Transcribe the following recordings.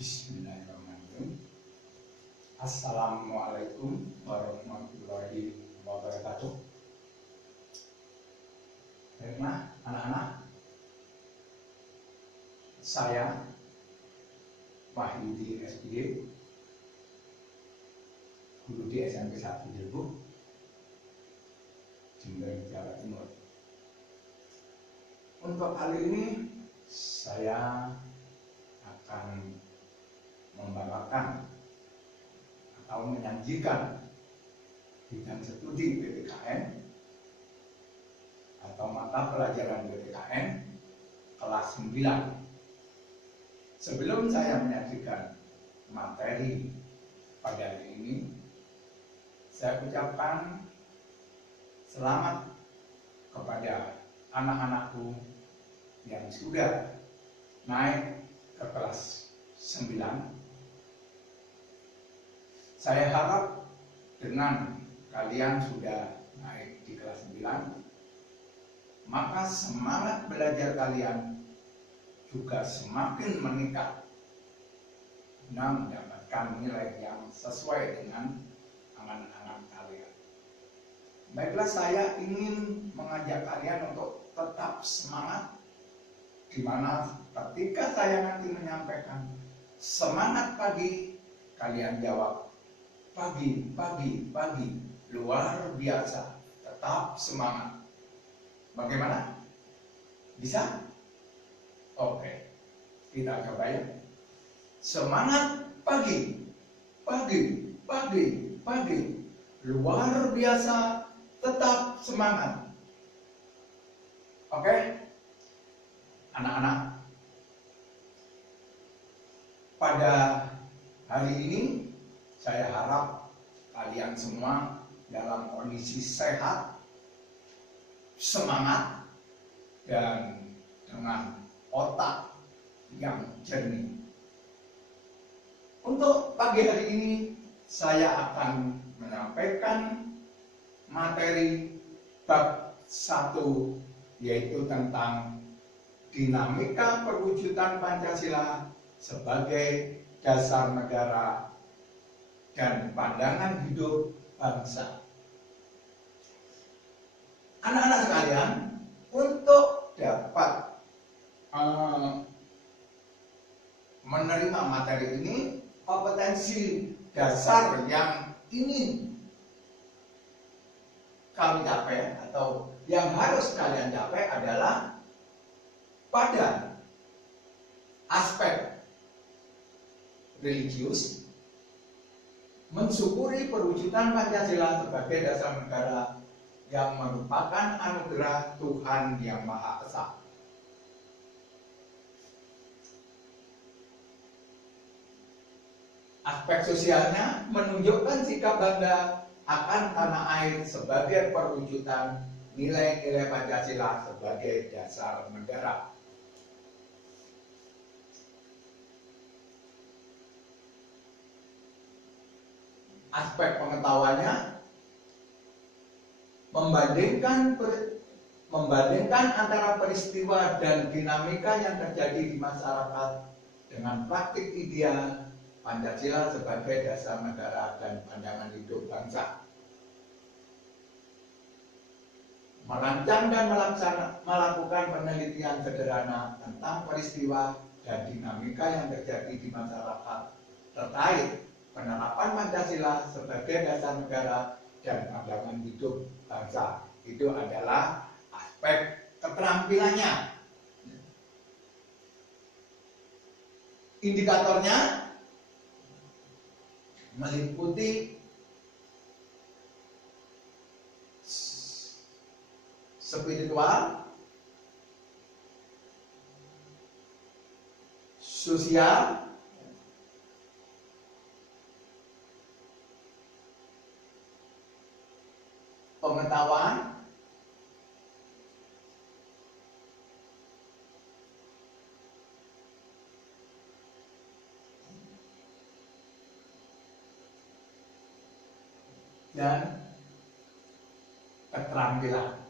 Bismillahirrahmanirrahim. Assalamualaikum warahmatullahi wabarakatuh. Baiklah anak-anak, saya Wahyudi SPD, guru di SMP 1 Jilbuk, Jember, Jawa Timur. Untuk kali ini saya akan membawakan atau menyajikan bidang studi PPKN atau mata pelajaran PPKN kelas 9. Sebelum saya menyajikan materi pada hari ini, saya ucapkan selamat kepada anak-anakku yang sudah naik ke kelas 9. Saya harap dengan kalian sudah naik di kelas 9, maka semangat belajar kalian juga semakin meningkat dan mendapatkan nilai yang sesuai dengan angan-angan kalian. Baiklah, saya ingin mengajak kalian untuk tetap semangat, di mana ketika saya nanti menyampaikan semangat pagi, kalian jawab pagi, pagi, pagi, luar biasa, tetap semangat. Bagaimana? Bisa? Oke, kita coba ya. Semangat pagi, pagi, pagi, pagi, luar biasa, tetap semangat. Oke, anak-anak, pada hari ini saya harap kalian semua dalam kondisi sehat, semangat, dan dengan otak yang jernih. Untuk pagi hari ini saya akan menyampaikan materi bab 1, yaitu tentang dinamika perwujudan Pancasila sebagai dasar negara dan pandangan hidup bangsa. Anak-anak sekalian, untuk dapat menerima materi ini, kompetensi dasar yang ingin kami capai atau yang harus kalian capai adalah pada aspek religius, mensyukuri perwujudan Pancasila sebagai dasar negara yang merupakan anugerah Tuhan Yang Maha Esa. Aspek sosialnya menunjukkan sikap bangga akan tanah air sebagai perwujudan nilai-nilai Pancasila sebagai dasar negara. Aspek pengetahuannya membandingkan antara peristiwa dan dinamika yang terjadi di masyarakat dengan praktik ideal Pancasila sebagai dasar negara dan pandangan hidup bangsa. Merancang dan melakukan penelitian sederhana tentang peristiwa dan dinamika yang terjadi di masyarakat terkait penerapan Pancasila sebagai dasar negara dan pandangan hidup bangsa. Itu adalah aspek keterampilannya. Indikatornya meliputi spiritual, sosial, pengetahuan, dan keterampilan.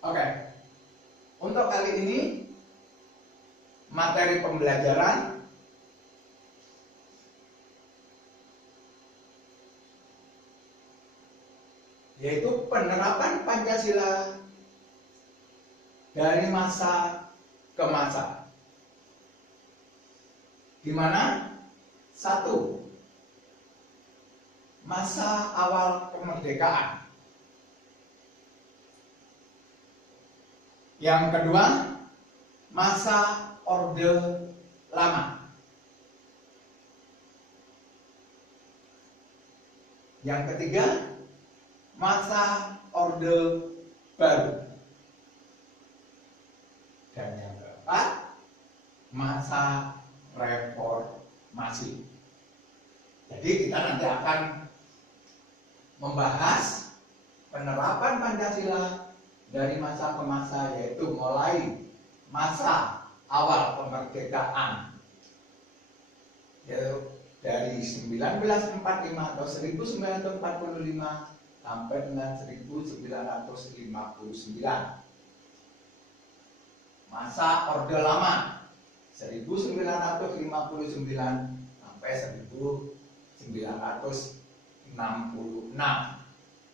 Oke. untuk kali ini materi pembelajaran yaitu penerapan Pancasila dari masa ke masa. Di mana satu, masa awal kemerdekaan. Yang kedua, masa Orde Lama. Yang ketiga, masa Orde Baru. Dan yang keempat, masa reformasi. Jadi kita nanti akan membahas penerapan Pancasila dari masa ke masa, yaitu mulai masa awal kemerdekaan, yaitu dari 1945 atau 1945 sampai dengan 1959. Masa Orde Lama 1959 sampai 1966.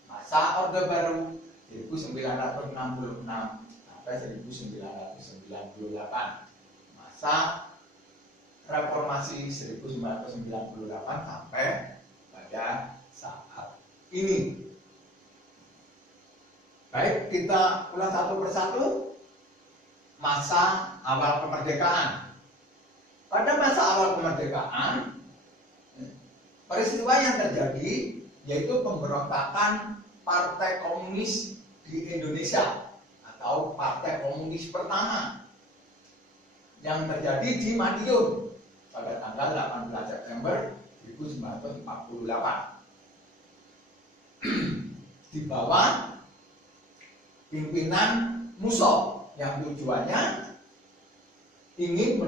Masa Orde Baru 1966 sampai 1998. Masa Reformasi 1998 sampai pada saat ini. Baik, kita ulas satu persatu. Masa awal kemerdekaan. Pada masa awal kemerdekaan, peristiwa yang terjadi yaitu pemberontakan Partai Komunis di Indonesia atau Partai Komunis pertama yang terjadi di Madiun pada tanggal 18 September 1948 di bawah pimpinan Musso yang tujuannya ingin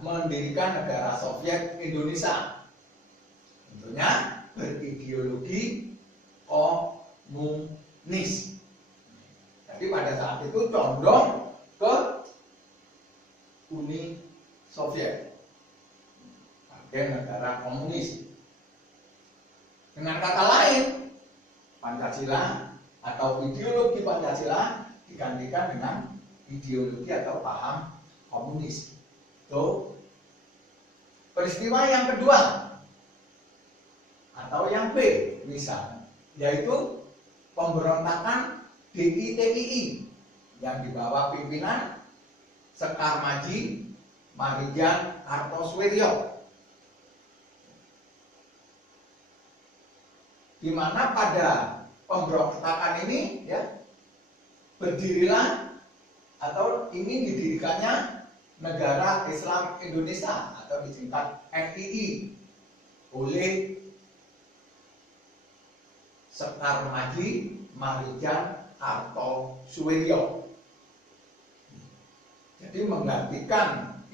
mendirikan negara Soviet Indonesia, tentunya berideologi komunis. Jadi pada saat itu condong ke Uni Soviet sebagai negara komunis. Dengan kata lain, Pancasila atau ideologi Pancasila digantikan dengan ideologi atau paham komunis. Itu peristiwa yang kedua atau yang B misalnya, yaitu pemberontakan DITII yang dibawa pimpinan Sekar Maji Marijan Kartosoewirjo, di mana pada pemberontakan ini berdirilah atau ingin didirikannya Negara Islam Indonesia atau disingkat NII oleh Sekar Maji Marijan Kartosoewirjo. Jadi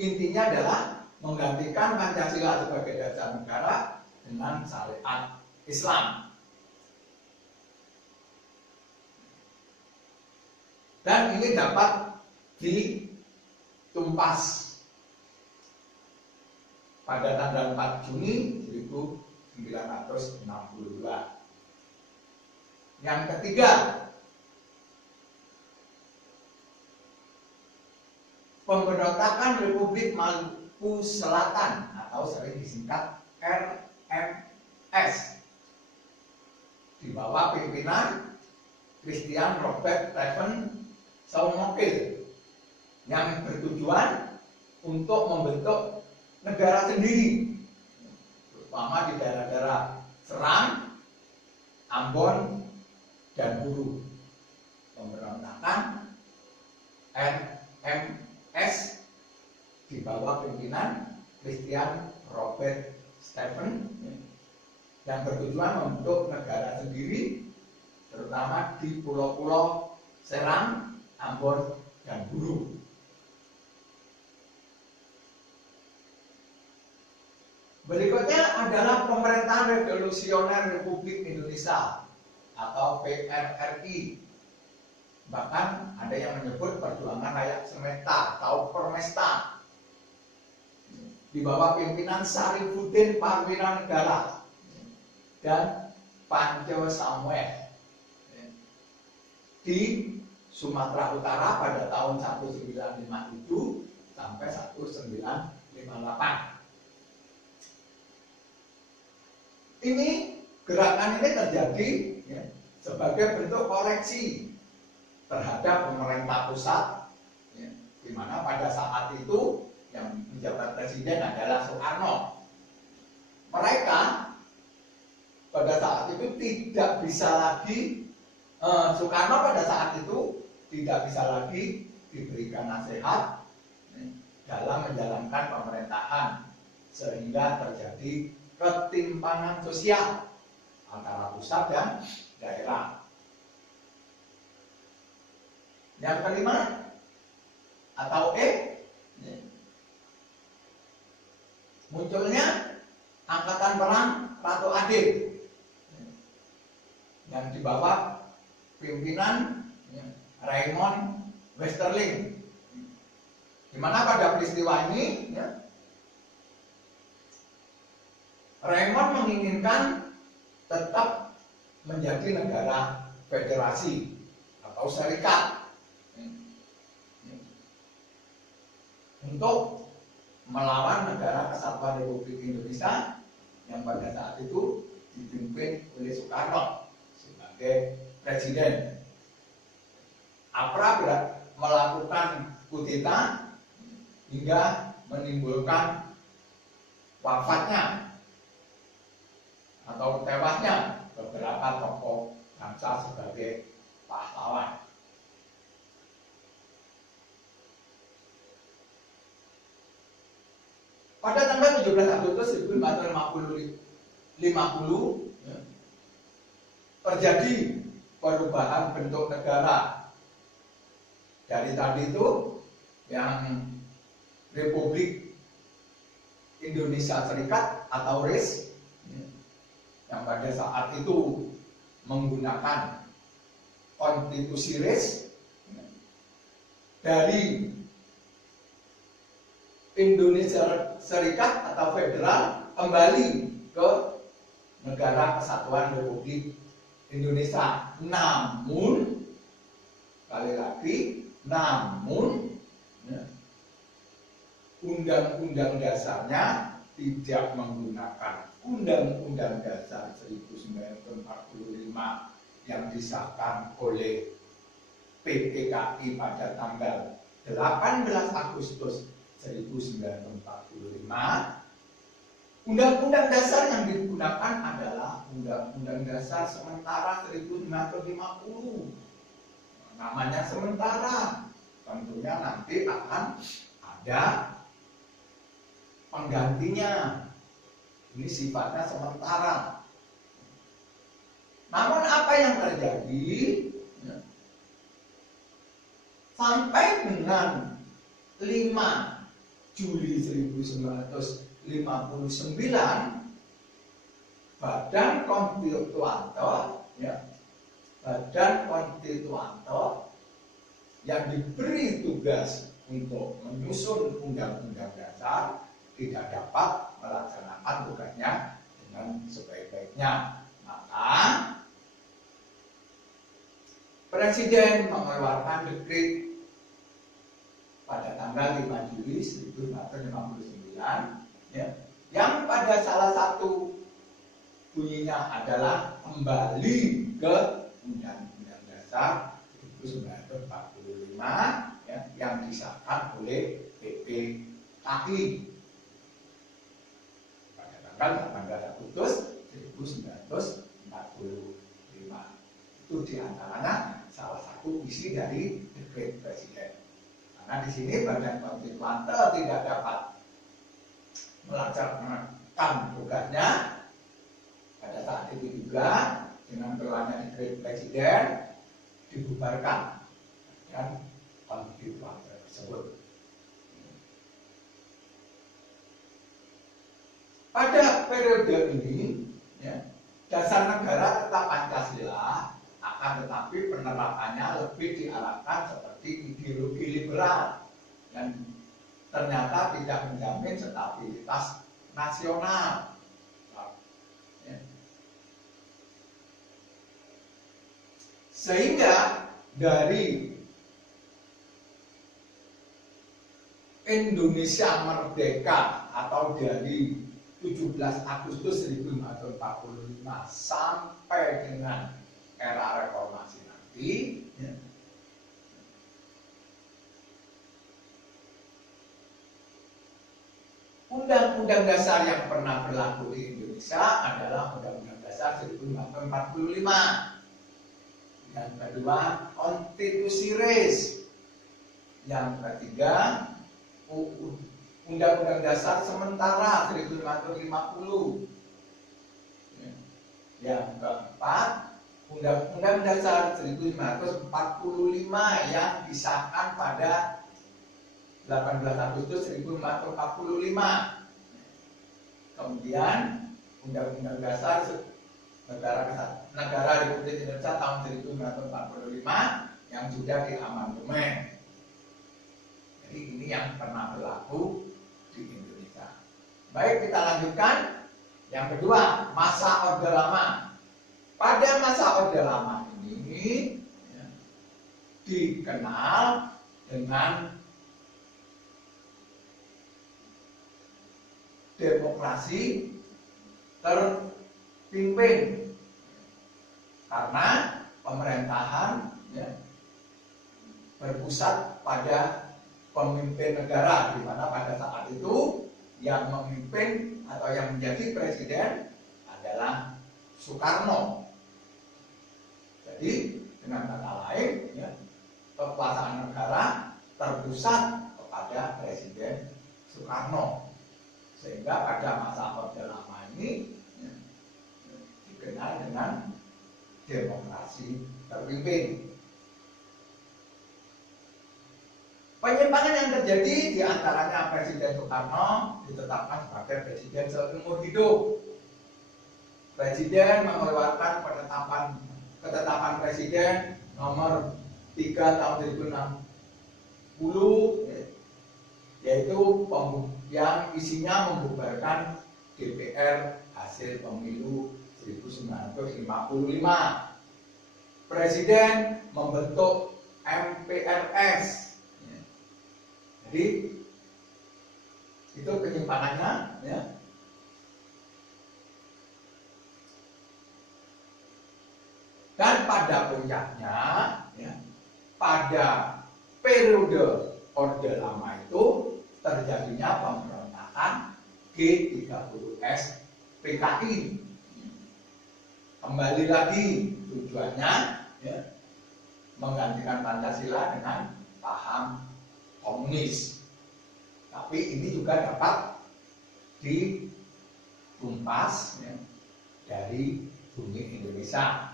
intinya adalah menggantikan Pancasila sebagai dasar negara dengan syariat Islam. Dan ini dapat ditumpas pada tanggal 4 Juni 1962. Yang ketiga, pemberontakan Republik Maluku Selatan atau sering disingkat RMS di bawah pimpinan Christian Robert Stephen Soumokil yang bertujuan untuk membentuk negara sendiri, terutama di daerah-daerah Serang, Ambon, dan Hulu. Pemberontakan RMS di bawah pimpinan Christian Robert Stephen yang bertujuan membentuk negara sendiri, terutama di pulau-pulau Serang, Ambon, dan Hulu. Berikutnya adalah Pemerintahan Revolusioner Republik Indonesia atau PRRI Bahkan ada yang menyebut perjuangan rakyat semesta atau permesta di bawah pimpinan Sarifuddin Parwira Negara dan Panco Samuel di Sumatera Utara pada tahun 1957 sampai 1958. Ini gerakan ini terjadi ya, sebagai bentuk koreksi terhadap pemerintah pusat, ya, di mana pada saat itu yang menjabat presiden adalah Soekarno. Mereka pada saat itu tidak bisa lagi, Soekarno pada saat itu tidak bisa lagi diberikan nasihat ya, dalam menjalankan pemerintahan, sehingga terjadi ketimpangan sosial antara pusat dan daerah. Yang kelima atau munculnya Angkatan Perang Ratu Adib yang di bawah pimpinan Raymond Westerling, di mana pada peristiwa ini ya, Raymond menginginkan tetap menjadi negara federasi atau serikat untuk melawan negara Kesatuan Republik Indonesia yang pada saat itu dipimpin oleh Soekarno sebagai presiden. APRA melakukan kudeta hingga menimbulkan wafatnya atau tewasnya beberapa tokoh bangsa sebagai pahlawan. Pada tanggal 17 Agustus 1950 ya, terjadi perubahan bentuk negara. Dari tadi itu yang Republik Indonesia Serikat atau RIS yang pada saat itu menggunakan konstitusi RIS, dari Indonesia Serikat atau federal kembali ke Negara Kesatuan Republik Indonesia. Namun sekali lagi, undang-undang dasarnya tidak menggunakan Undang-Undang Dasar 1945 yang disahkan oleh PPKI pada tanggal 18 Agustus 1945. Undang-undang dasar yang digunakan adalah Undang-Undang Dasar sementara 1950. Namanya sementara, tentunya nanti akan ada penggantinya. Ini sifatnya sementara. Namun apa yang terjadi sampai dengan 5 Juli 1959, Badan Konstituante yang diberi tugas untuk menyusun undang-undang dasar tidak dapat melaksanakan tugasnya dengan sebaik-baiknya. Maka Presiden mengeluarkan dekret pada tanggal 5 Juli 1959 ya, yang pada salah satu bunyinya adalah kembali ke Undang-Undang Dasar 1945 ya, yang disahkan oleh PPKI pada tanggal 18 Agustus 1945. Itu diantaranya salah satu isi dari dekret presiden. Karena di sini Badan Konstituante tidak dapat melaksanakan tugasnya, pada saat itu juga dengan keluarnya dekret presiden dibubarkan dan konstituante tersebut. Pada periode ini ya, dasar negara tetap Pancasila akan tetapi penerapannya lebih diarahkan seperti ideologi liberal dan ternyata tidak menjamin stabilitas nasional. Sehingga dari Indonesia merdeka atau dari 17 Agustus 1545 sampai dengan era reformasi nanti, undang-undang dasar yang pernah berlaku di Indonesia adalah Undang-Undang Dasar 1945. Yang kedua, konstitusi res. Yang ketiga, Undang-Undang Dasar sementara 1950. Yang keempat, Undang-Undang Dasar 1945 yang disahkan pada 18 Agustus 1945. Kemudian Undang-Undang Dasar Negara Republik Indonesia tahun 1945 yang sudah diamandemen. Jadi ini yang pernah berlaku di Indonesia. Baik, kita lanjutkan. Yang kedua, masa Orde Lama. Pada masa Orde Lama ini dikenal dengan demokrasi terpimpin karena pemerintahan berpusat pada pemimpin negara, di mana pada saat itu yang memimpin atau yang menjadi presiden adalah Soekarno. Jadi dengan kata lain, kekuasaan negara terpusat kepada Presiden Soekarno. Sehingga pada masa Orde Lama ini dikenal dengan demokrasi terpimpin. Penyimpangan yang terjadi di antaranya Presiden Soekarno ditetapkan sebagai presiden seumur hidup. Presiden mengeluarkan ketetapan Presiden nomor 3 tahun 2060, yaitu yang isinya membubarkan DPR hasil pemilu 1955. Presiden membentuk MPRS. Jadi itu penyimpangannya, Dan pada puncaknya, pada periode Orde Lama itu terjadinya pemberontakan G30S PKI. Kembali lagi tujuannya menggantikan Pancasila dengan paham komunis. Tapi ini juga dapat ditumpas dari bumi Indonesia.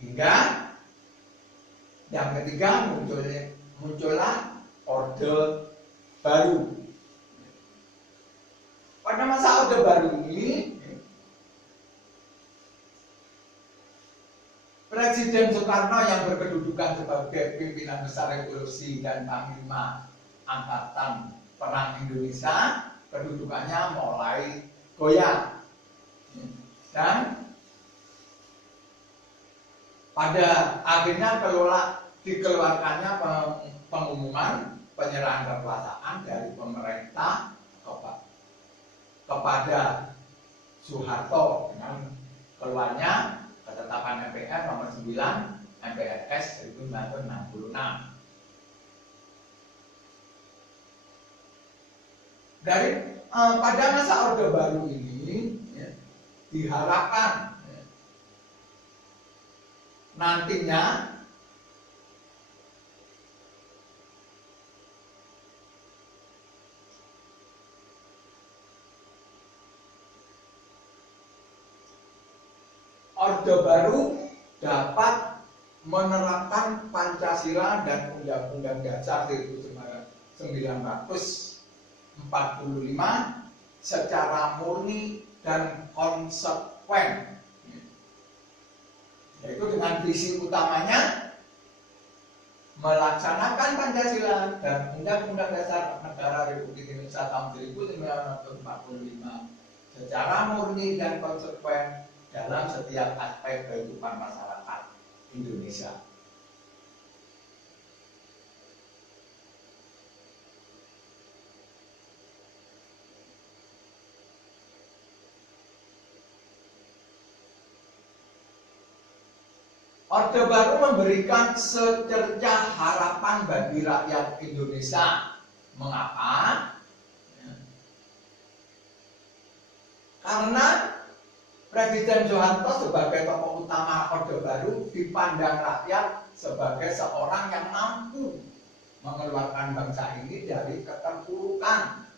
Hingga yang ketiga muncullah Orde Baru. Pada masa Orde Baru ini, Presiden Soekarno yang berkedudukan sebagai pimpinan besar revolusi dan Panglima Angkatan Perang Indonesia, kedudukannya mulai goyah. Dan pada akhirnya dikeluarkannya pengumuman penyerahan kekuasaan dari pemerintah kepada Soeharto dengan keluarnya ketetapan MPR nomor 9 MPRS 1966. Pada masa Orde Baru ini diharapkan nantinya Orde Baru dapat menerapkan Pancasila dan Undang-Undang Dasar 1945 secara murni dan konsekuen. yaitu dengan visi utamanya melaksanakan Pancasila dan Undang-Undang Dasar Negara Republik Indonesia tahun 1945 secara murni dan konsekuen dalam setiap aspek kehidupan masyarakat Indonesia. Orde Baru memberikan secercah harapan bagi rakyat Indonesia. Mengapa? Karena Presiden Soeharto sebagai tokoh utama Orde Baru dipandang rakyat sebagai seorang yang mampu mengeluarkan bangsa ini dari keterpurukan,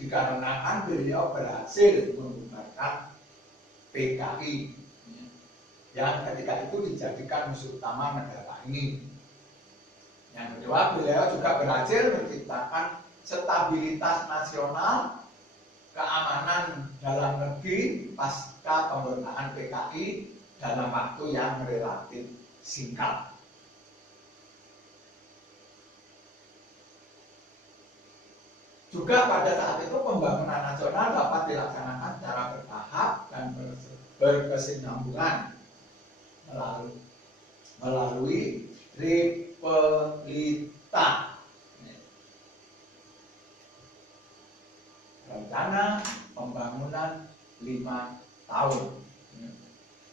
dikarenakan beliau berhasil membubarkan PKI yang ketika itu dijadikan musuh utama negara ini. Yang kedua, beliau juga berhasil menciptakan stabilitas nasional, keamanan dalam negeri pasca pemberontakan PKI dalam waktu yang relatif singkat. Juga pada saat itu pembangunan nasional dapat dilaksanakan secara bertahap dan berkesinambungan melalui Repelita, rencana pembangunan 5 tahun.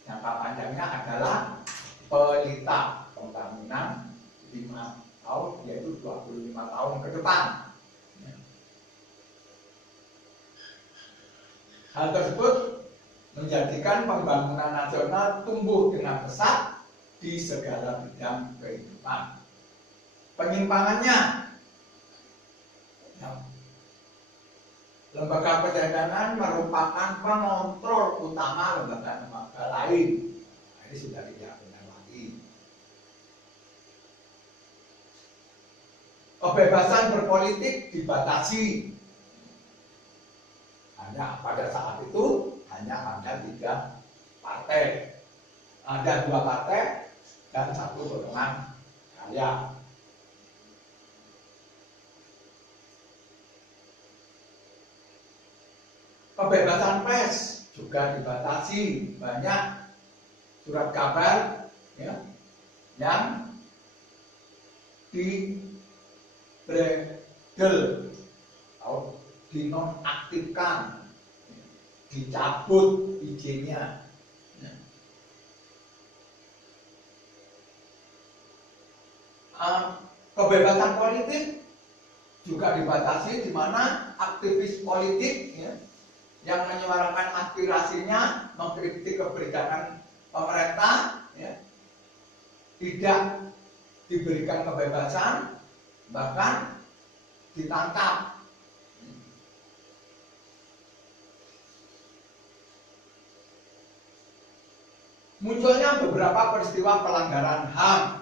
Jangka panjangnya adalah pelita pembangunan 5 tahun, yaitu 25 tahun ke depan. Hal tersebut menjadikan pembangunan nasional tumbuh dengan pesat di segala bidang kehidupan. Penyimpangannya, lembaga perdagangan merupakan pengontrol utama lembaga-lembaga lain. Nah, ini sudah tidak benar lagi. Kebebasan berpolitik dibatasi. Hanya pada saat itu hanya ada 3 partai, ada 2 partai dan 1 golongan kaya. Kebebasan pers juga dibatasi, banyak surat kabar ya, yang dibredel atau dinonaktifkan, dicabut izinnya. Kebebasan politik juga dibatasi, di mana aktivis politik ya, yang menyuarakan aspirasinya mengkritik kebijakan pemerintah ya, tidak diberikan kebebasan, bahkan ditangkap. Munculnya beberapa peristiwa pelanggaran HAM.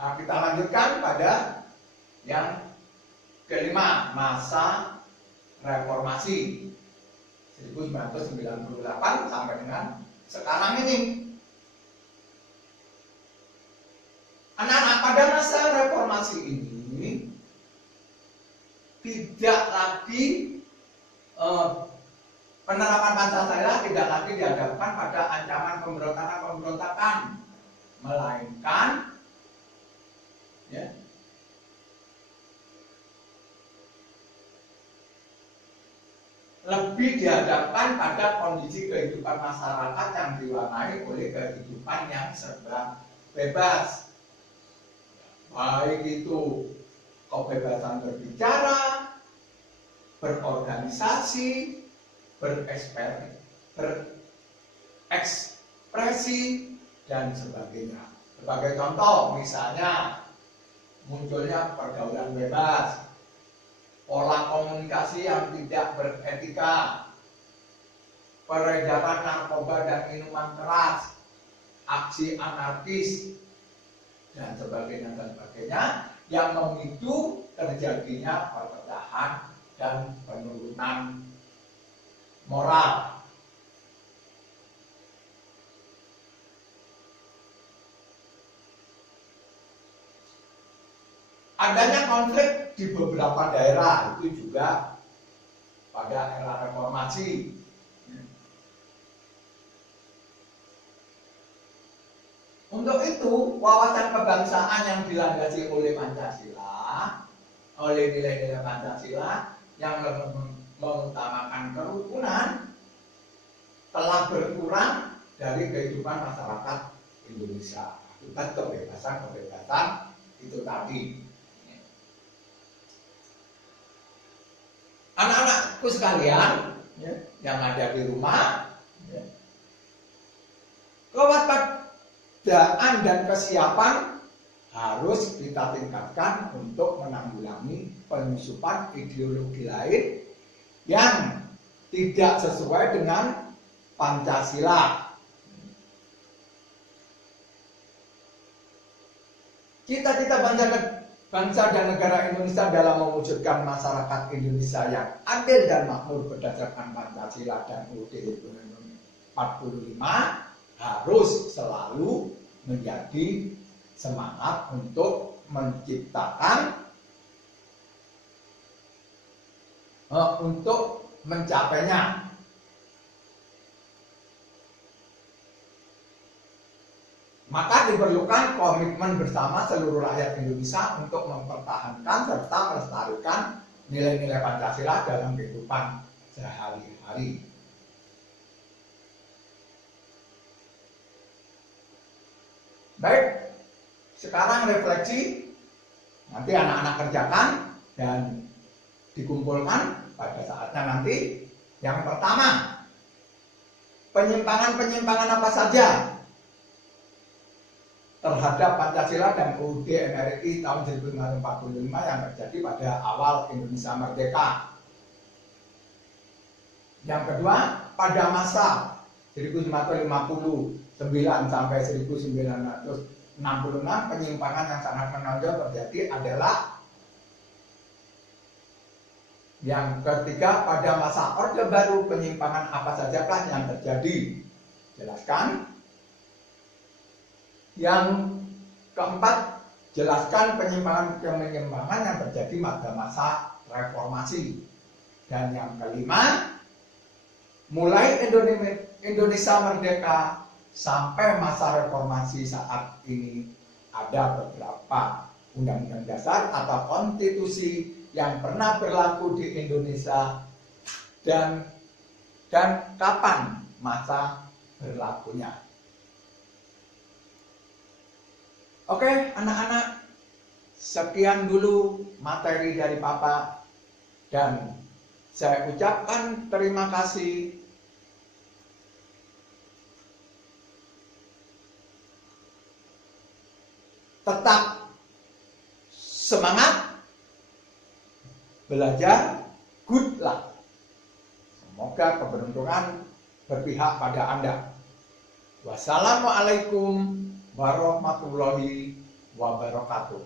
Nah, kita lanjutkan pada yang kelima, masa reformasi 1998 sampai dengan sekarang ini. Anak-anak, pada masa reformasi ini tidak lagi penerapan Pancasila tidak lagi dihadapkan pada ancaman pemberontakan, melainkan ya, lebih dihadapkan pada kondisi kehidupan masyarakat yang diwarnai oleh kehidupan yang serba bebas, baik itu kebebasan berbicara, berorganisasi, berekspresi, dan sebagainya. Sebagai contoh, misalnya munculnya pergaulan bebas, pola komunikasi yang tidak beretika, peredaran narkoba dan minuman keras, aksi anarkis, dan sebagainya yang memicu terjadinya perpecahan dan penurunan moral. adanya konflik di beberapa daerah itu juga pada era reformasi. Untuk itu, wawasan kebangsaan yang dilandasi oleh Pancasila, oleh nilai-nilai Pancasila yang mengutamakan kerukunan telah berkurang dari kehidupan masyarakat Indonesia akibat kebebasan itu tadi. Anak-anakku sekalian yang ada di rumah, kewaspadaan dan kesiapan harus kita tingkatkan untuk menanggulangi penyusupan ideologi lain yang tidak sesuai dengan Pancasila. Cita-cita bangsa dan negara Indonesia dalam mewujudkan masyarakat Indonesia yang adil dan makmur berdasarkan Pancasila dan UUD 45 harus selalu menjadi semangat untuk menciptakan, untuk mencapainya. Maka diperlukan komitmen bersama seluruh rakyat Indonesia untuk mempertahankan serta melestarikan nilai-nilai Pancasila dalam kehidupan sehari-hari. Baik, sekarang refleksi, nanti anak-anak kerjakan dan dikumpulkan pada saatnya nanti. Yang pertama, penyimpangan-penyimpangan apa saja terhadap Pancasila dan UUD NRI tahun 1945 yang terjadi pada awal Indonesia merdeka. Yang kedua, pada masa 1959 sampai 1966 penyimpangan yang sangat menonjol terjadi adalah yang ketiga, pada masa Orde Baru penyimpangan apa sajakah yang terjadi? Jelaskan. Yang keempat, jelaskan penyimpangan-penyimpangan yang terjadi pada masa reformasi. Dan yang kelima, mulai Indonesia merdeka sampai masa reformasi saat ini ada beberapa undang-undang dasar atau konstitusi yang pernah berlaku di Indonesia dan kapan masa berlakunya. Oke, anak-anak, sekian dulu materi dari Papa dan saya ucapkan terima kasih. Tetap semangat belajar, good luck. Semoga keberuntungan berpihak pada Anda. Wassalamualaikum warahmatullahi wabarakatuh.